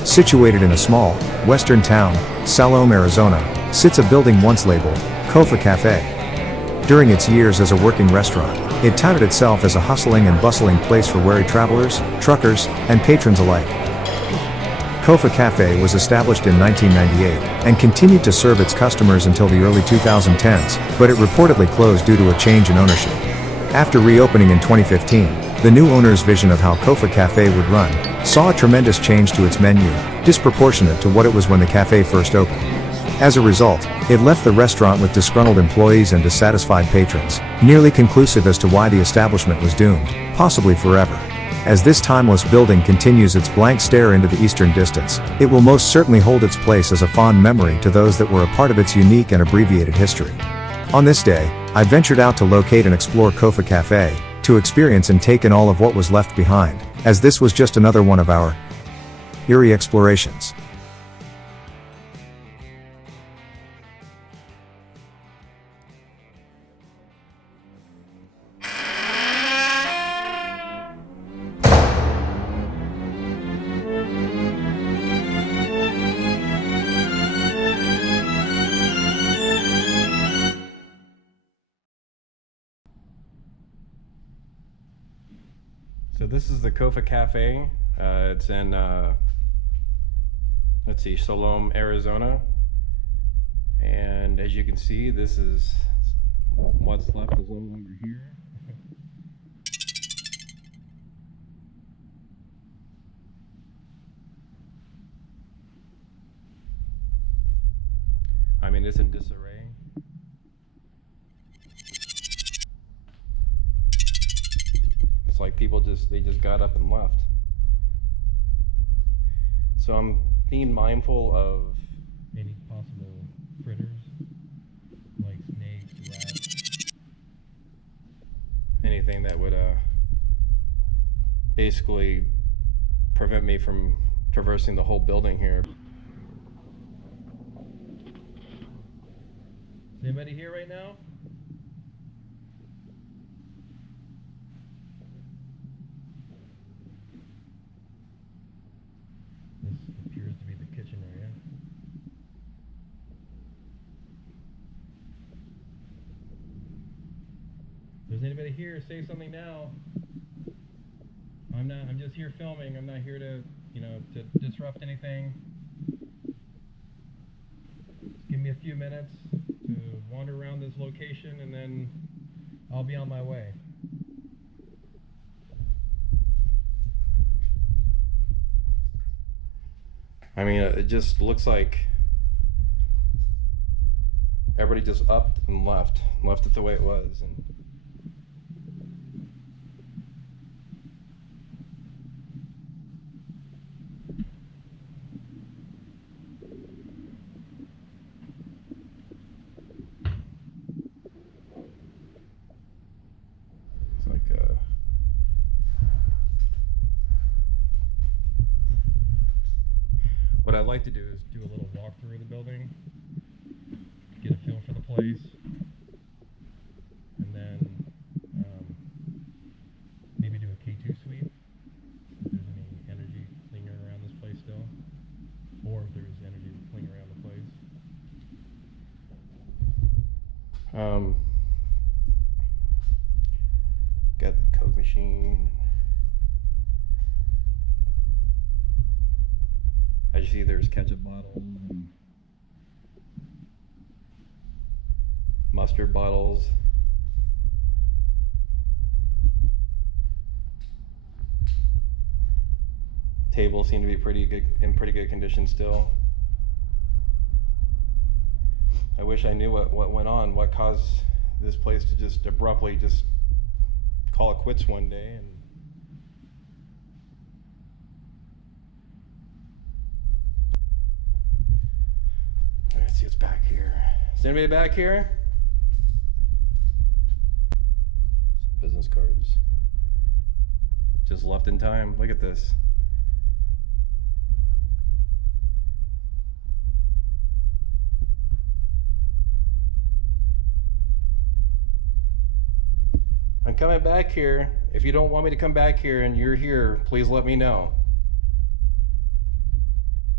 Situated in a small, western town, Salome, Arizona, sits a building once labeled Kofa Café. During its years as a working restaurant, it touted itself as a hustling and bustling place for wary travelers, truckers, and patrons alike. Kofa Café was established in 1998 and continued to serve its customers until the early 2010s, but it reportedly closed due to a change in ownership. After reopening in 2015, the new owner's vision of how Kofa Café would run saw a tremendous change to its menu, disproportionate to what it was when the cafe first opened. As a result, it left the restaurant with disgruntled employees and dissatisfied patrons, nearly conclusive as to why the establishment was doomed, possibly forever. As this timeless building continues its blank stare into the eastern distance, it will most certainly hold its place as a fond memory to those that were a part of its unique and abbreviated history. On this day, I ventured out to locate and explore Kofa Café, to experience and take in all of what was left behind, as this was just another one of our eerie explorations. So this is the Kofa Café. It's in, let's see, Salome, Arizona. And as you can see, this is what's left is no longer here. I mean, it's in disarray. Like people they just got up and left. So I'm being mindful of any possible critters like snakes, rats, anything that would basically prevent me from traversing the whole building here. Is anybody here right now? If there's anybody here, say something now. I'm just here filming. I'm not here to, to disrupt anything. Just give me a few minutes to wander around this location and then I'll be on my way. I mean, it just looks like everybody just upped and left it the way it was. And what I'd like to do is do a little walkthrough of the building, get a feel for the place, and then maybe do a K2 sweep, if there's any energy lingering around this place still, or if there's energy lingering around the place. Got the Coke machine. As you see, there's ketchup bottles and mustard bottles. Tables seem to be in pretty good condition still. I wish I knew what went on, what caused this place to just abruptly just call it quits one day. And let's see what's back here. Is anybody back here? Some business cards. Just left in time. Look at this. I'm coming back here. If you don't want me to come back here and you're here, please let me know.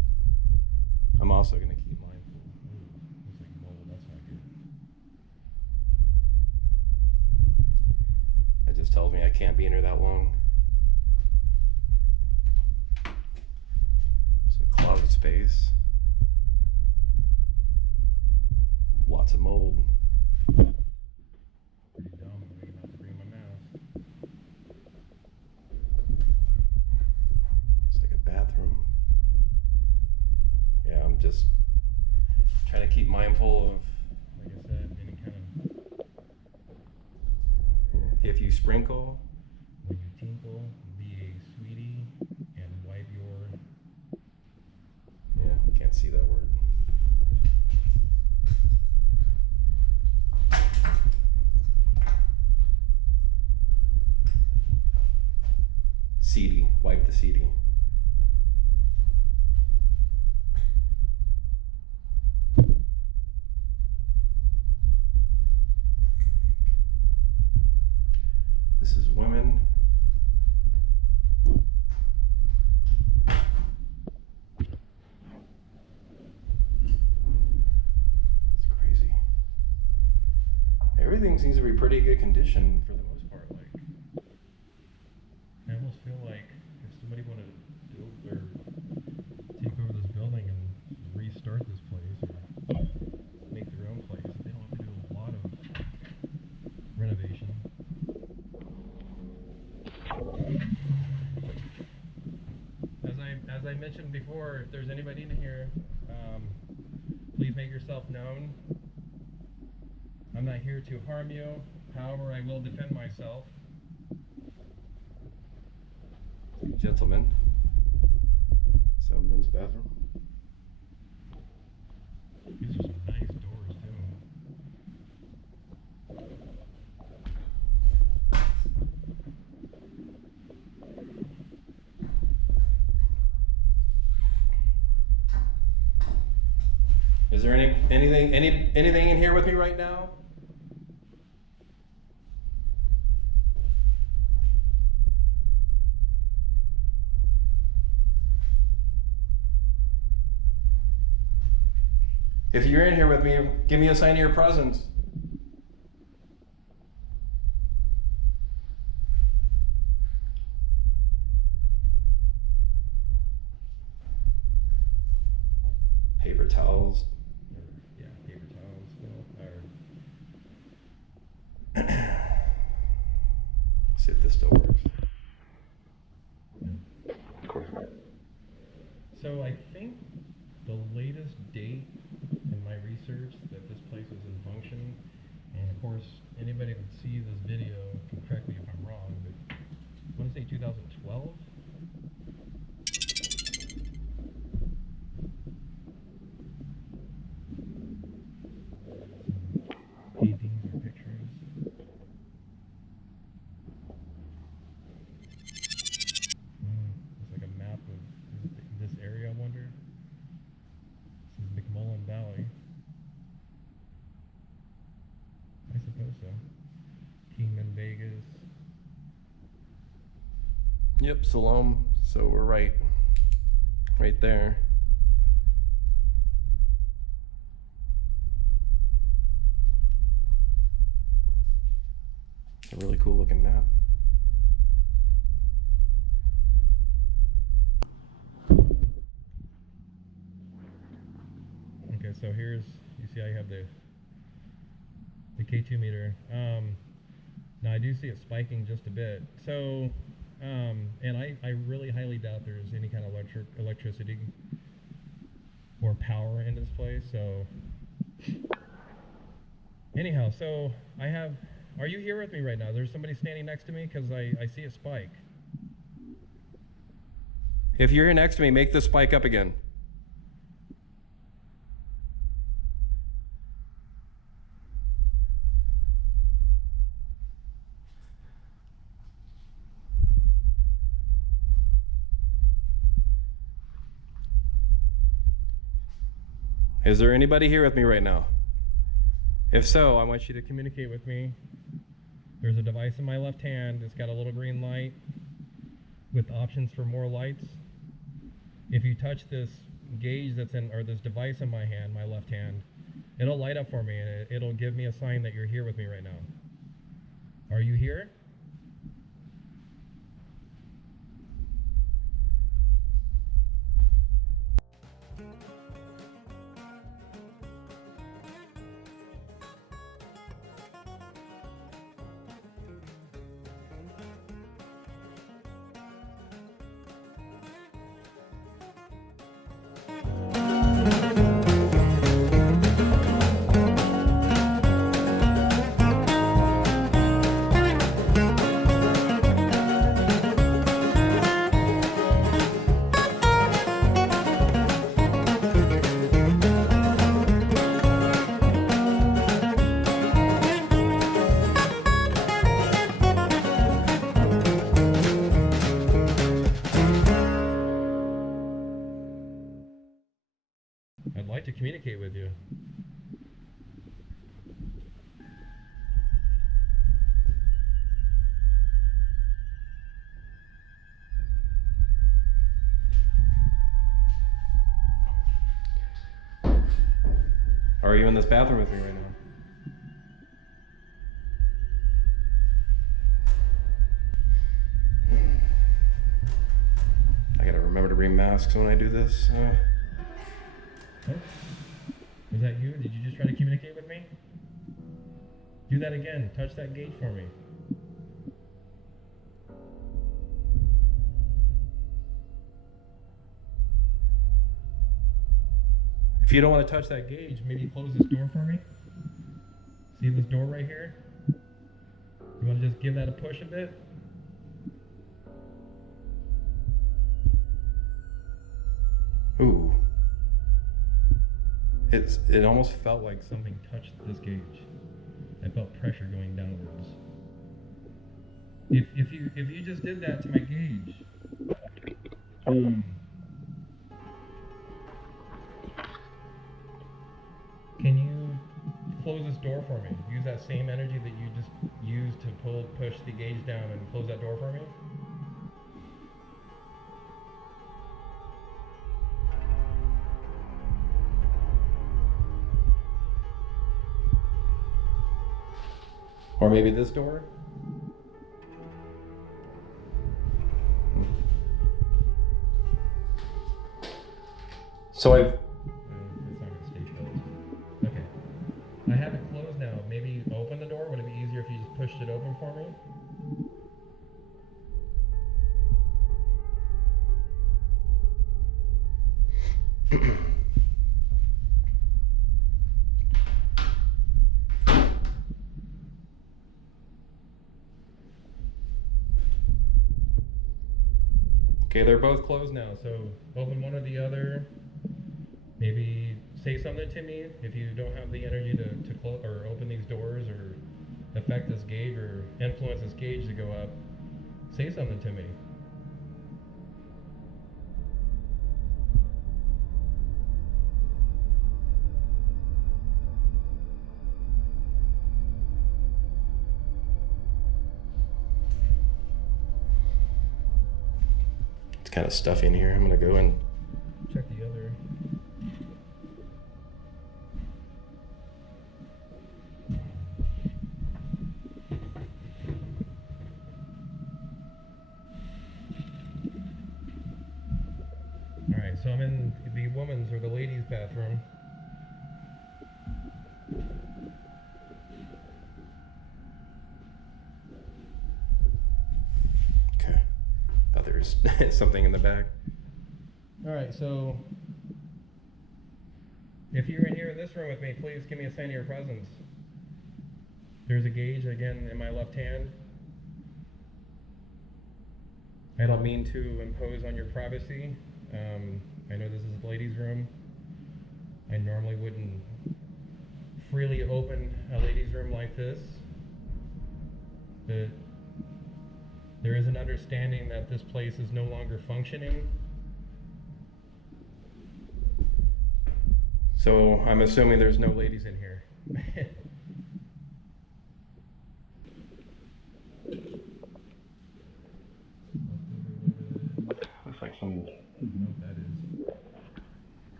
also going to keep mindful. Ooh, looks like mold. That's not good. That just tells me I can't be in here that long. It's a closet space. Lots of mold. Pretty dumb. I'm going to have to bring my mask. It's like a bathroom. Yeah, I'm just trying to keep mindful of, like I said, any kind of. If you sprinkle, when you tinkle, be a sweetie and wipe your. Yeah, can't see that word. CD, wipe the CD. This is women. It's crazy. Everything seems to be pretty good condition for the most part. Like, I almost feel like if somebody wanted to build or take over this building and restart this place or make their own place, they don't have to do a lot of renovation. As I mentioned before, if there's anybody in here, please make yourself known. I'm not here to harm you. However, I will defend myself. Gentlemen. So, men's bathroom. These are some nice doors, too. Is there anything in here with me right now? If you're in here with me, give me a sign of your presence. Paper towels. Yeah, paper towels. See if this still works. Of course not. So I think the latest date in my research that this place was in function, and of course anybody that sees this video can correct me if I'm wrong, but I want to say 2012. Paintings or pictures. It's like a map of this area, I wonder. This is McMullen Valley. I suppose so. Kingman, Vegas. Yep, Salome. So we're right there. A really cool looking map. Okay, so here's, you see I have the K2 meter. Now I do see it spiking just a bit. So, and I really highly doubt there's any kind of electricity or power in this place. So, anyhow, so I have, are you here with me right now? There's somebody standing next to me because I see a spike. If you're here next to me, make the spike up again. Is there anybody here with me right now? If so, I want you to communicate with me. There's a device in my left hand. It's got a little green light with options for more lights. If you touch this gauge that's in, or this device in my hand, my left hand, it'll light up for me and it'll give me a sign that you're here with me right now. Are you here? I'd like to communicate with you. Are you in this bathroom with me right now? I gotta remember to bring masks when I do this. Oh. Was that you? Did you just try to communicate with me? Do that again. Touch that gauge for me. If you don't want to touch that gauge, maybe close this door for me. See this door right here? You want to just give that a push a bit? Ooh. It almost felt like something touched this gauge. I felt pressure going downwards. If you just did that to my gauge. Can you close this door for me? Use that same energy that you just used to push the gauge down and close that door for me? Or maybe this door? So it's not going to stay closed. Okay. I have it closed now. Maybe open the door? Would it be easier if you just pushed it open for me? Okay, they're both closed now, so open one or the other. Maybe say something to me if you don't have the energy to close or open these doors or affect this gauge or influence this gauge to go up. Say something to me. It's kind of stuffy in here. I'm gonna go and check the other. Alright, so I'm in the woman's or the ladies' bathroom. Okay. Thought there was something in the back. Alright, so if you're in here in this room with me, please give me a sign of your presence. There's a gauge again in my left hand. I don't mean to impose on your privacy. I know this is the ladies' room. I normally wouldn't freely open a ladies' room like this, but there is an understanding that this place is no longer functioning. So I'm assuming there's no ladies in here. Looks like some. I don't know what that is.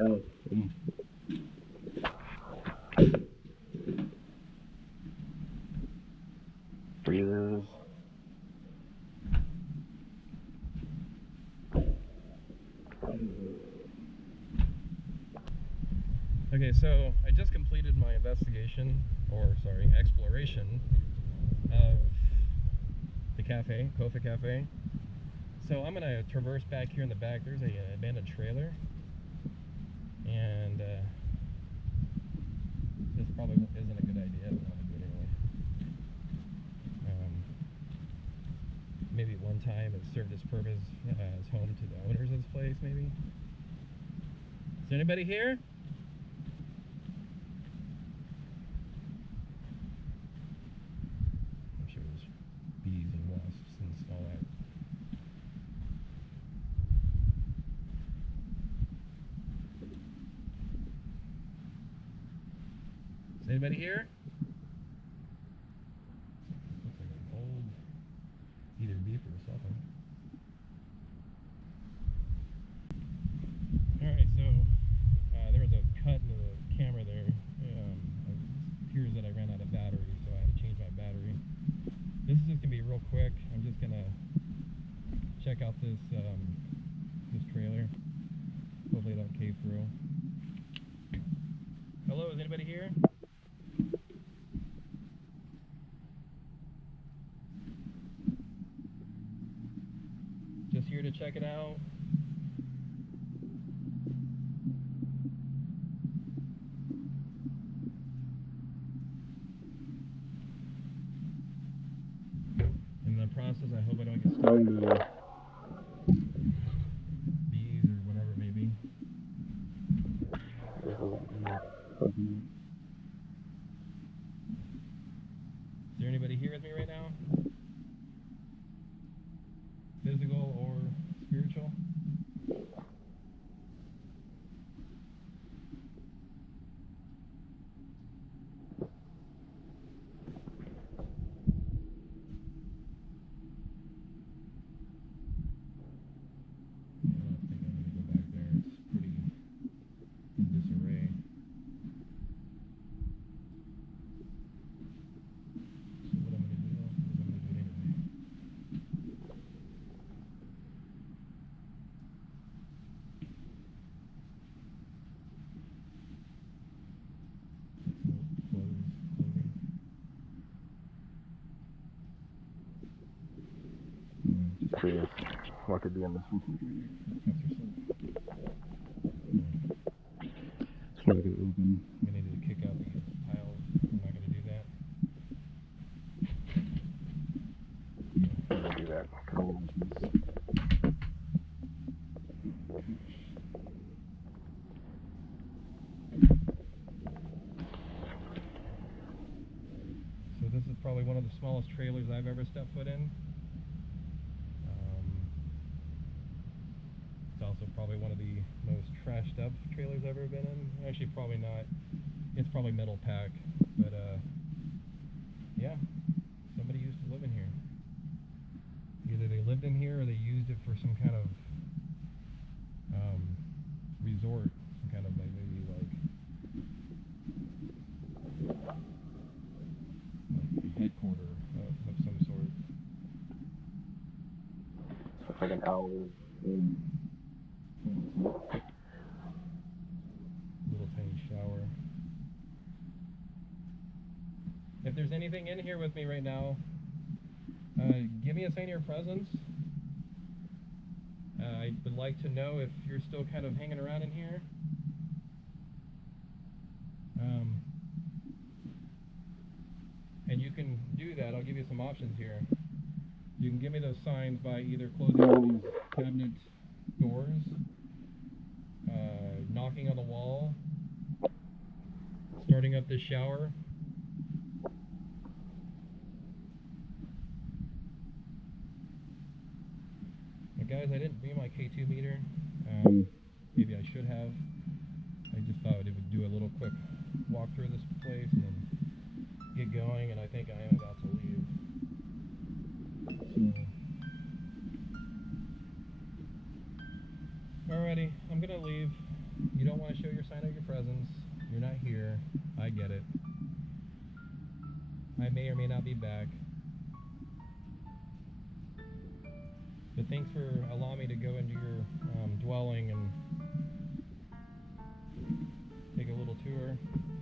Breathers. Okay, so I just completed my investigation, or sorry, exploration of the cafe, Kofa Café. So I'm gonna traverse back here in the back. There's a abandoned trailer, and this probably isn't a good idea, but I'm gonna do it anyway. Maybe at one time it served its purpose as home to the owners of this place, maybe. Is there anybody here? I'm sure there's bees and wasps and all that. Is anybody here? Looks like an old either beeper or something. Alright, so there was a cut in the camera there. It appears that I ran out of battery, so I had to change my battery. This is just going to be real quick. I'm just going to check out this this trailer. Hopefully it don't cave through. Hello, is anybody here? Just here to check it out. In the process, I hope I don't get stuck with bees or whatever it may be. Is there anybody here with me right now? Physical or spiritual? Curious what could be in this one. It's not gonna open. I'm gonna need to kick out these tiles. I'm not gonna do that. I'm gonna do that. So this is probably one of the smallest trailers I've ever stepped foot in. It's also probably one of the most trashed up trailers I've ever been in. Actually, probably not. It's probably metal pack, but yeah, somebody used to live in here. Either they lived in here or they used it for some kind of resort, some kind of like maybe like a headquarter of some sort. Looks like an owl. Little tiny shower. If there's anything in here with me right now, give me a sign of your presence. I would like to know if you're still kind of hanging around in here. And you can do that. I'll give you some options here. You can give me those signs by either closing all these cabinet doors, knocking on the wall, starting up this shower. Now guys, I didn't bring my K2 meter. Maybe I should have. I just thought it would do a little quick walk through this place and then get going, and I think I am about to leave. So, alrighty, I'm gonna leave. You don't want to sign of your presence. You're not here. I get it. I may or may not be back. But thanks for allowing me to go into your dwelling and take a little tour.